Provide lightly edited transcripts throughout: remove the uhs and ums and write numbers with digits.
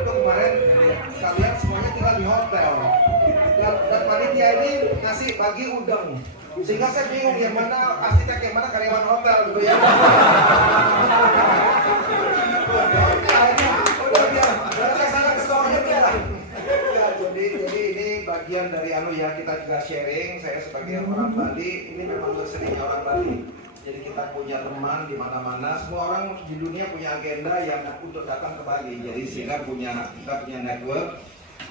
itu kemarin kalian semuanya tinggal di hotel. Dan panitia ini ngasih bagi udang. Sehingga saya bingung yang mana arsitek yang mana karyawan hotel gitu ya. Jadi ini bagian dari kita juga sharing. Saya sebagai orang Bali, ini memang sering orang Bali. Jadi kita punya teman di mana-mana. Semua orang di dunia punya agenda yang untuk datang ke Bali. Jadi sehingga kita punya network.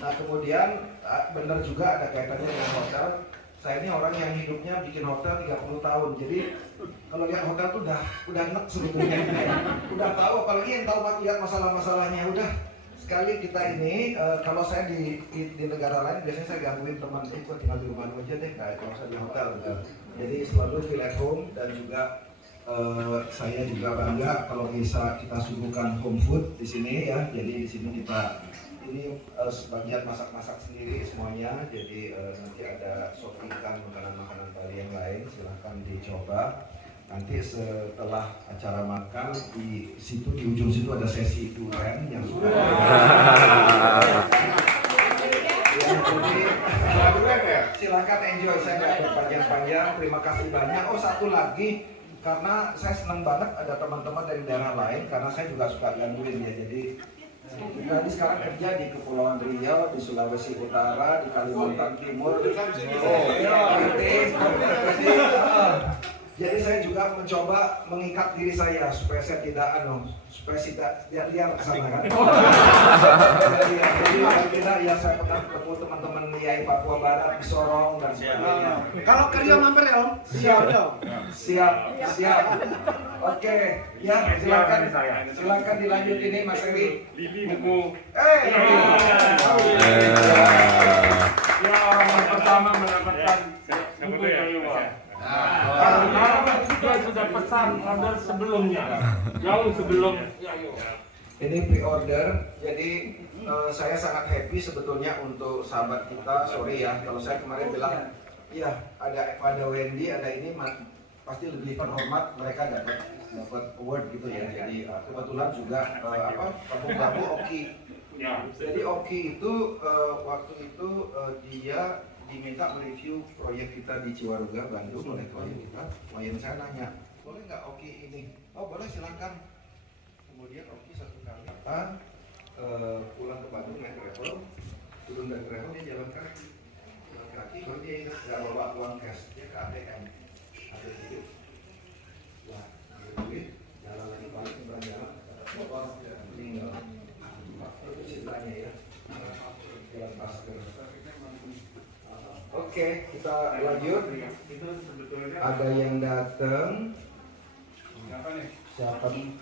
Nah kemudian benar juga ada kaitannya dengan hotel. Saya ini orang yang hidupnya bikin hotel 30 tahun. Jadi kalau lihat hotel tuh udah enak sebetulnya. Udah tahu, apalagi yang tahu lihat masalah-masalahnya. Udah sekali kita ini kalau saya di negara lain biasanya saya gangguin teman itu tinggal di rumah aja deh, kayak kalau saya di hotel gitu. Jadi selalu feel at home dan juga saya juga bangga kalau bisa kita suguhkan home food di sini ya. Jadi di sini kita ini sebagian masak-masak sendiri semuanya. Jadi nanti ada sop ikan, makanan-makanan Bali yang lain, silahkan dicoba. Nanti setelah acara makan di situ, di ujung situ ada sesi durian yang sudah silakan enjoy, saya nggak berpanjang-panjang. Terima kasih banyak. Oh satu lagi, karena saya senang banget ada teman-teman dari daerah lain, karena saya juga suka gangguin ya. Jadi kita sekarang kerja di Kepulauan Riau, di Sulawesi Utara, di Kalimantan Timur. Jadi saya juga mencoba mengikat diri saya supaya saya tidak liar ke sana kan. Jadi tidak ya, saya pernah ketemu teman-teman Yai Papua Barat di Sorong dan sebagainya. Kalau kerja mampir ya Om? Siap. Oke, ya silakan dilanjut ini Mas Eri. Buku. Ya orang yang pertama mendapatkan buku dari luar. Karena sudah pesan order sebelumnya, jauh sebelum. Ini pre-order, jadi saya sangat happy sebetulnya untuk sahabat kita. Sorry ya, kalau saya kemarin bilang, ya ada Wendy, ada ini pasti lebih terhormat, mereka dapat award gitu ya. Jadi kebetulan juga Prabu Oki. Jadi Oki itu waktu itu dia diminta mereview proyek kita di Ciwaruga, Bandung oleh klien kita. Klien saya nanya, boleh nggak Oki ini? Oh boleh, silakan. Kemudian Oki satu kali pulang ke Bandung naik travel, turun dari travel dia jalan kaki, kalau dia ingat nggak bawa uang cash, dia ke ATM, ada duit, wah ada duit, jalan lagi balik ke Bandung, motor meninggal. Itu ceritanya ya, jalan masker. Oke, kita lanjut. Ada yang datang. Siapa nih?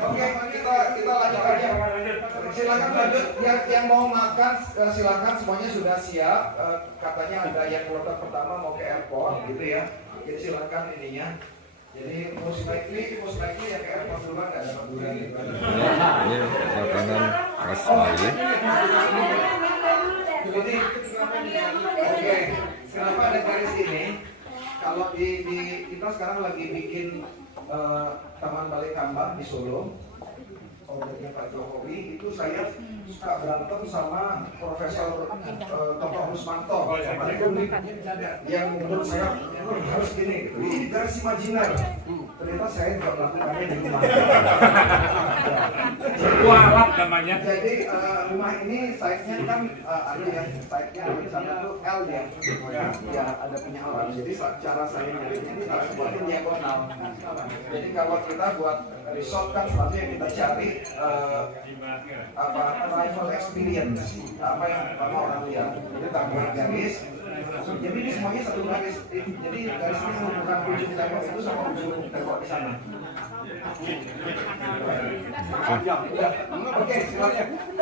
Oke, kita lanjut aja. Silakan lanjut. Yang mau makan silakan, semuanya sudah siap. Katanya ada yang kloter pertama mau ke airport, gitu ya. Jadi silakan ininya. Jadi most likely yang ke airport duluan nggak dapat durian gitu. Ini makanan khas Bali. Oke, kenapa ada garis ini? Kalau kita sekarang lagi bikin Taman Balai Kambang di Solo, ordernya Pak Jokowi, itu saya suka berantem sama Profesor Toto Rusmanto yang menurut saya harus gini, ini garis imajiner. Ternyata saya juga melakukannya di rumah. Kualat namanya. Jadi rumah ini site-nya kan ada yang site-nya di sana tuh L ya. Ya ada punya orang. Jadi cara saya nyarinya ini harus buatin diagonal. Jadi kalau kita buat resort kan sesuatu yang kita cari arrival experience, apa yang pertama orang lihat. Jadi tambah garis. Jadi ini semuanya satu garis. Jadi garis ini menghubungkan ujung tembok itu sama ujung tembok di sana. Oke,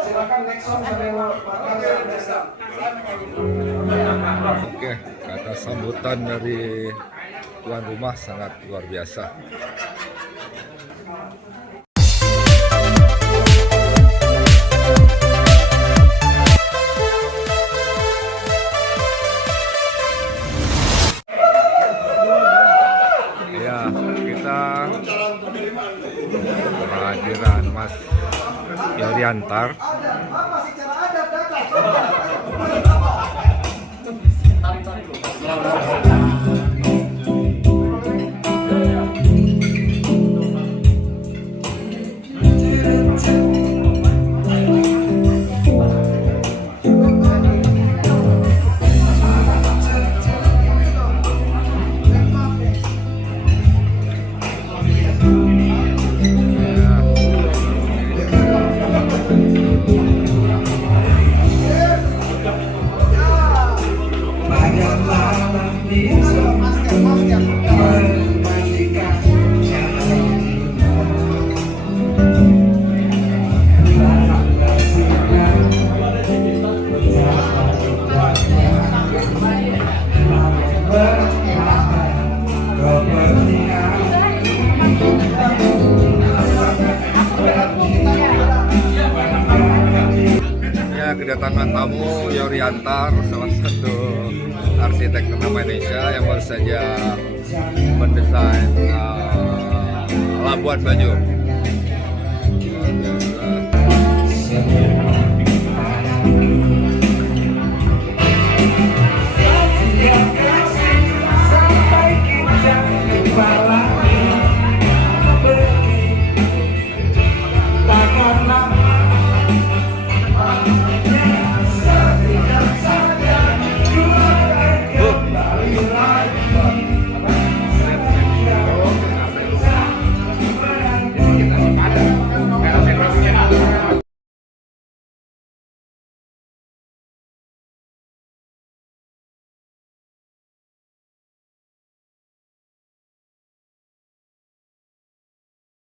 silakan next one sampai makan. Oke, kata sambutan dari tuan rumah sangat luar biasa. Ya, Yoriantar. Ada, apa secara adat datang. Ya, kedatangan tamu Yoriantar, salah satu arsitek ternama Indonesia yang baru saja mendesain Labuan Bajo.